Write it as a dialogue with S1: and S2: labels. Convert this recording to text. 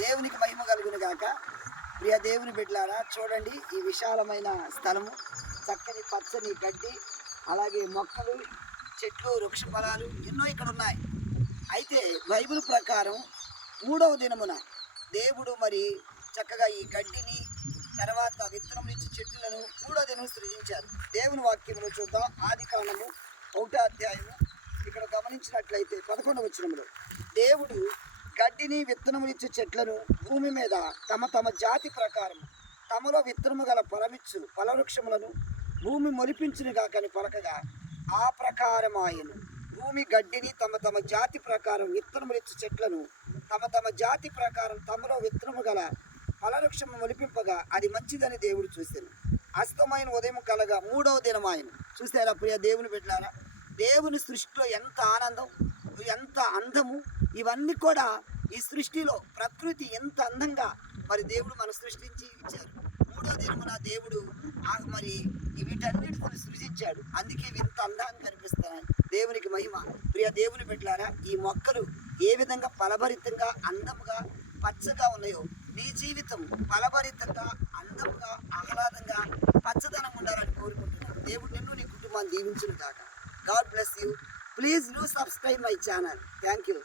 S1: దేవునికి మహిమ కలుగును గాక. ప్రియ దేవుని బిడ్డలారా చూడండి ఈ విశాలమైన స్థలము. చక్కని పచ్చని గడ్డి అలాగే మొక్కలు చెట్లు వృక్ష ఫలాలు ఎన్నో ఇక్కడ ఉన్నాయి అయితే బైబిల్ ప్రకారం మూడవ దినమున దేవుడు మరి చక్కగా ఈ గడ్డిని తర్వాత విత్తనం నుంచి చెట్లను మూడో దినం సృజించారు. దేవుని వాక్యంలో చూద్దాం. ఆది కాలము ఒకటో అధ్యాయము. ఇక్కడ గమనించినట్లయితే పదకొండవ వచనంలో దేవుడు గడ్డిని విత్తనములిచ్చు చెట్లను భూమి మీద తమ తమ జాతి ప్రకారం తమలో విత్తనము గల ఫలమిచ్చు ఫలవృక్షములను భూమి మొలిపించునుగా కాని పలకగా ఆ ప్రకారం ఆయన. భూమి గడ్డిని తమ తమ జాతి ప్రకారం విత్తనములిచ్చు చెట్లను తమ తమ జాతి ప్రకారం తమలో విత్తనము గల ఫలవృక్షము మొలిపింపగా అది మంచిదని దేవుడు చూశాను అస్తమైన ఉదయం కలగా మూడవ దినం ఆయన. చూసారా ప్రియ దేవుని బిడ్డారా? దేవుని సృష్టిలో ఎంత ఆనందం ఎంత అందము ఇవన్నీ కూడా ఈ సృష్టిలో ప్రకృతి ఎంత అందంగా మరి దేవుడు మన సృష్టించి ఇచ్చారు. మూడో దినమున దేవుడు మరి వీటన్నిటిని సృజించాడు. అందుకే ఇంత అందాన్ని కనిపిస్తున్నాయి. దేవునికి మహిమ. ప్రియ దేవుని పెట్టారా ఈ మొక్కలు ఏ విధంగా ఫలభరితంగా అందముగా పచ్చగా ఉన్నాయో నీ జీవితం ఫలభరితంగా అందముగా ఆహ్లాదంగా పచ్చదనం ఉండాలని కోరుకుంటున్నాను. దేవుడు నిన్ను నీ కుటుంబాన్ని దీవించును కాక God bless you. Please do subscribe my channel. Thank you.